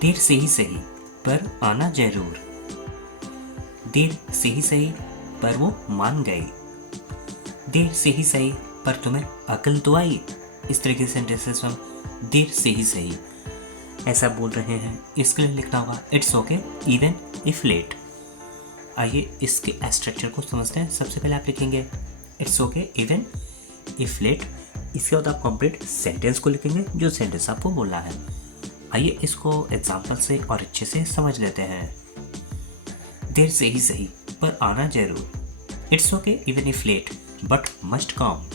देर से ही सही पर आना जरूर। देर से ही सही पर वो मान गए। देर से ही सही पर तुम्हें अकल तो आई। इस तरीके के सेंटेंसेस हम देर से ही सही ऐसा बोल रहे हैं। इसके लिए लिखना होगा it's okay even if late. आइए इसके स्ट्रक्चर को समझते हैं। सबसे पहले आप लिखेंगे it's okay even if late. इसके बाद आप कंप्लीट सेंटेंस को लिखेंगे जो सेंटेंस आपको बोलना है। आइए इसको एग्जाम्पल से और अच्छे से समझ लेते हैं। देर से ही सही पर आना जरूर। It's okay even if late but must come.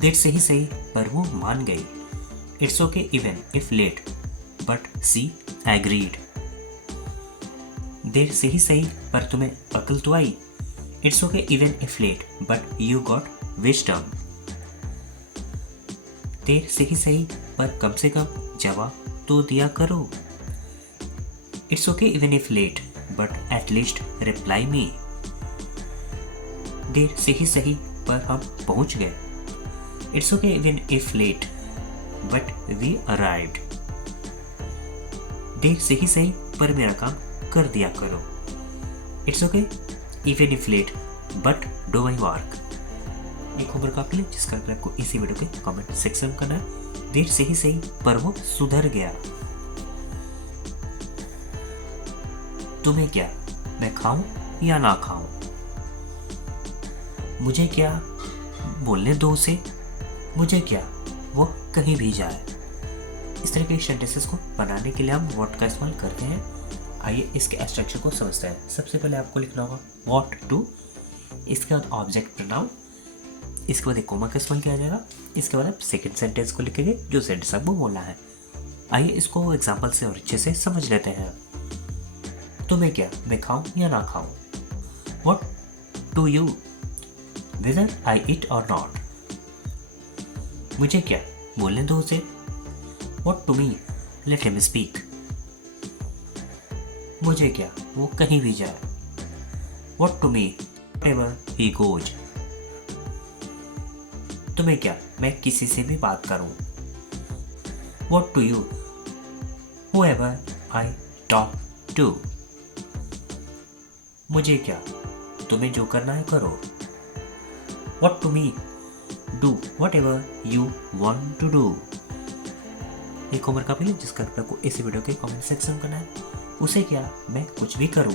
देर से ही सही पर वो मान गई। It's okay even if late but she agreed. देर से ही सही पर तुम्हें अकल तो आई। It's okay even if late but you got wisdom. देर से ही सही पर कम से कम जवाब तो दिया करो। It's okay even if late but at least reply me. देर से ही सही पर हम पहुंच गए। It's okay even if late but we arrived. देर से ही सही पर मेरा काम कर दिया करो। It's okay even if late but do my work. एक होमवर्क आपके लिए जिसका रिप्लाई आपको इसी वीडियो के कमेंट सेक्शन में करना है। देर से ही सही पर वो सुधर गया। तुम्हें क्या मैं खाऊं या ना खाऊं। मुझे क्या बोलने दो उसे। मुझे क्या वो कहीं भी जाए। इस तरह के सेंटेंसेस को बनाने के लिए हम व्हाट का इस्तेमाल करते हैं। आइए इसके स्ट्रक्चर को समझते हैं। सबसे पहले आपको लिखना होगा व्हाट टू। इसके बाद ऑब्जेक्ट प्रोनाउन। इसके बाद एक कोमा का इस्तेमाल किया जाएगा। इसके बाद आप सेकंड सेंटेंस को लिखेंगे जो सेंटेंस आपको बोलना है। आइए इसको एग्जांपल से और अच्छे से समझ लेते हैं। तुम्हें क्या मैं खाऊं या ना खाऊं। What to you whether I eat और नॉट। मुझे क्या बोलने दो उसे। What to me let him speak. मुझे क्या वो कहीं भी जाए। What to me wherever he goes. तुम्हें क्या मैं किसी से भी बात करूं। What to you whoever I talk to। मुझे क्या तुम्हें जो करना है करो। What to me do whatever you want to do। एक होमवर्क आप जिसका आपको इसी वीडियो के कमेंट सेक्शन में करना है। उसे क्या मैं कुछ भी करूँ।